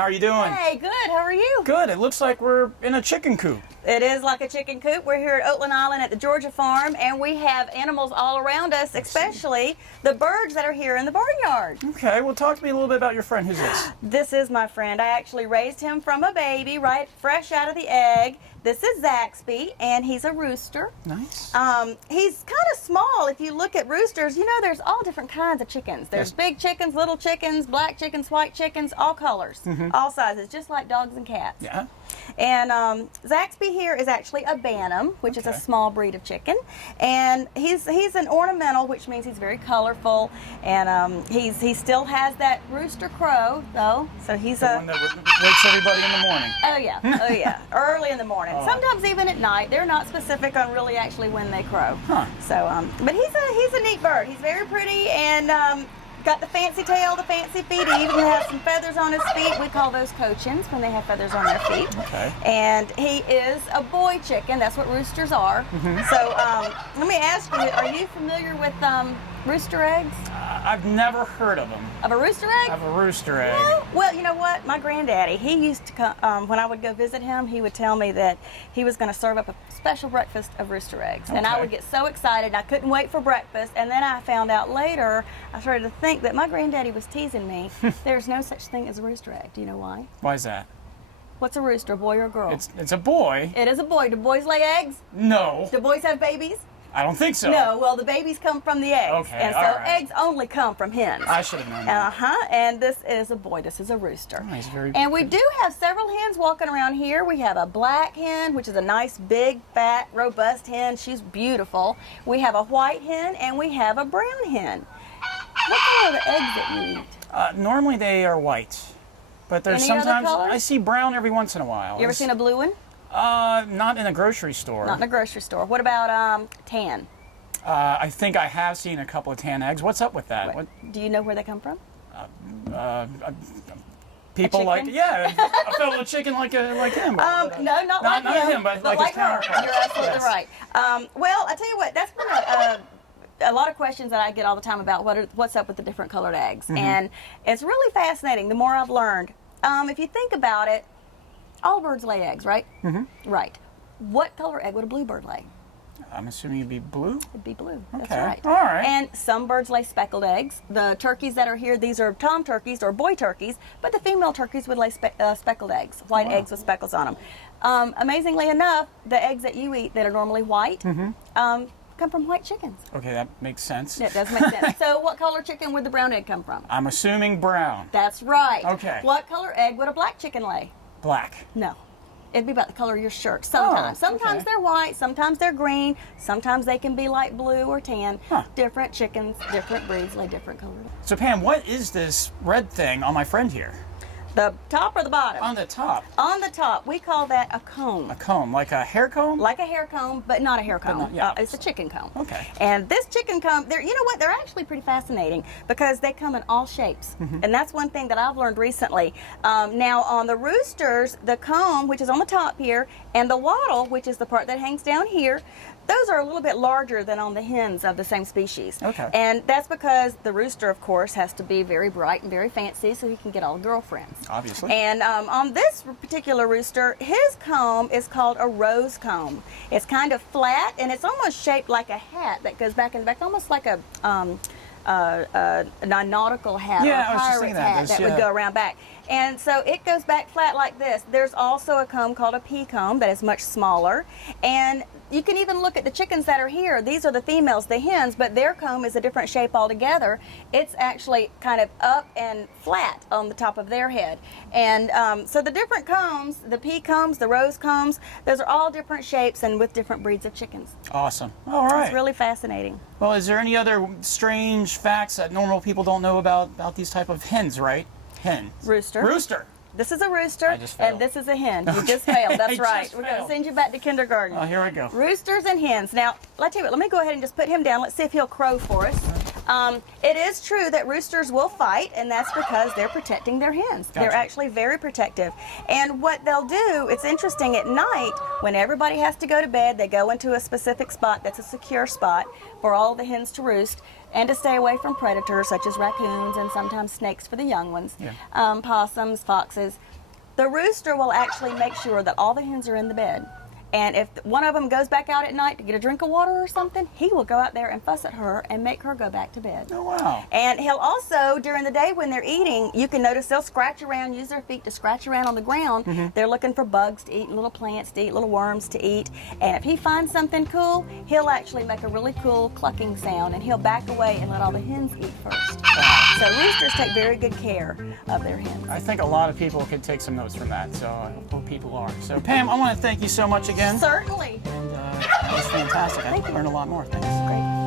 How are you doing? Hey, good. How are you? Good. It looks like we're in a chicken coop. It is like a chicken coop. We're here at Oatland Island at the Georgia farm, and we have animals all around us, especially the birds that are here in the barnyard. Okay, well, talk to me a little bit about your friend. Who's this? This is my friend. I actually raised him from a baby, right, fresh out of the egg. This is Zaxby, and he's a rooster. Nice. He's kind of small. If you look at roosters, you know there's all different kinds of chickens. There's big chickens, little chickens, black chickens, white chickens, all colors, all sizes, just like dogs and cats. Yeah. And Zaxby here is actually a Bantam, which is a small breed of chicken. And he's an ornamental, which means he's very colorful. And he still has that rooster crow, though. So he's The one that wakes everybody in the morning. Oh yeah, oh yeah, early in the morning. Sometimes even at night. They're not specific on really actually when they crow. Huh. So, but he's a neat bird. He's very pretty and got the fancy tail, the fancy feet. He even has some feathers on his feet. We call those cochins when they have feathers on their feet. Okay. And he is a boy chicken. That's what roosters are. So let me ask you, are you familiar with rooster eggs? I've never heard of them. Of a rooster egg? Of a rooster egg. No? Well, you know what? My granddaddy, he used to come, when I would go visit him, he would tell me that he was going to serve up a special breakfast of rooster eggs. And I would get so excited. I couldn't wait for breakfast. And then I found out later, I started to think that my granddaddy was teasing me. There's no such thing as a rooster egg. Do you know why? Why is that? What's a rooster, a boy or a girl? It's a boy. It is a boy. Do boys lay eggs? No. Do boys have babies? I don't think so. No, well, the babies come from the eggs. Okay, and so all right. eggs only come from hens. I should have known that. And this is a boy. This is a rooster. Oh, he's very And we do have several hens walking around here. We have a black hen, which is a nice, big, fat, robust hen. She's beautiful. We have a white hen, and we have a brown hen. What color are the eggs that you eat? Normally they are white, but there's Any other sometimes colors? I see brown every once in a while. You ever seen a blue one? Not in a grocery store. Not in a grocery store. What about tan? I think I have seen a couple of tan eggs. What's up with that? What, Do you know where they come from? people like, chicken? a fellow chicken like him. No, not like him, but but like his like her. counterpart. You're absolutely Yes. right. Well, I tell you what, that's been a lot of questions that I get all the time about what's up with the different colored eggs. And it's really fascinating the more I've learned. If you think about it, all birds lay eggs, right? Right. What color egg would a bluebird lay? I'm assuming it'd be blue. It'd be blue. Okay. That's right. All right. And some birds lay speckled eggs. The turkeys that are here, these are tom turkeys or boy turkeys, but the female turkeys would lay speckled eggs, white eggs with speckles on them. Amazingly enough, the eggs that you eat that are normally white come from white chickens. Okay, that makes sense. It does make sense. So what color chicken would the brown egg come from? I'm assuming brown. That's right. Okay. What color egg would a black chicken lay? Black. No. It'd be about the color of your shirt sometimes. Sometimes they're white, sometimes they're green, sometimes they can be light blue or tan. Different chickens, different breeds lay different colored eggs. So Pam, what is this red thing on my friend here? The top or the bottom? On the top. On the top, we call that a comb. A comb, like a hair comb? Like a hair comb, but not a hair comb. not- It's a chicken comb. Okay. And this chicken comb, you know what? They're actually pretty fascinating because they come in all shapes. And that's one thing that I've learned recently. Now, on the roosters, the comb, which is on the top here, and the wattle, which is the part that hangs down here, those are a little bit larger than on the hens of the same species. Okay. And that's because the rooster, of course, has to be very bright and very fancy so he can get all the girlfriends. Obviously. And on this particular rooster, his comb is called a rose comb. It's kind of flat, and it's almost shaped like a hat that goes back in the back, almost like a nautical hat or a I was just pirate's thinking hat that would go around back. And so it goes back flat like this. There's also a comb called a pea comb that is much smaller. And you can even look at the chickens that are here. These are the females, the hens, but their comb is a different shape altogether. It's actually kind of up and flat on the top of their head. And so the different combs, the pea combs, the rose combs, those are all different shapes and with different breeds of chickens. Awesome. All right. It's really fascinating. Well, is there any other strange facts that normal people don't know about these type of hens, right? Hens. Rooster. Rooster. This is a rooster, I just failed. and this is a hen. You just failed. That's I right. just We're going to failed. send you back to kindergarten. Oh, here we go. Roosters and hens. Now, let's tell you what, let me go ahead and just put him down. Let's see if he'll crow for us. It is true that roosters will fight, and that's because they're protecting their hens. Gotcha. They're actually very protective. And what they'll do, it's interesting, at night, when everybody has to go to bed, they go into a specific spot that's a secure spot for all the hens to roost and to stay away from predators such as raccoons and sometimes snakes for the young ones, possums, foxes. The rooster will actually make sure that all the hens are in the bed. And if one of them goes back out at night to get a drink of water or something, he will go out there and fuss at her and make her go back to bed. Oh, wow. And he'll also, during the day when they're eating, you can notice they'll scratch around, use their feet to scratch around on the ground. They're looking for bugs to eat, little plants to eat, little worms to eat. And if he finds something cool, he'll actually make a really cool clucking sound, and he'll back away and let all the hens eat first. So roosters take very good care of their hens. I think a lot of people could take some notes from that, so I hope people are. So Pam, I want to thank you so much again. Certainly. And that was fantastic. I learned a lot more. Thanks. Great.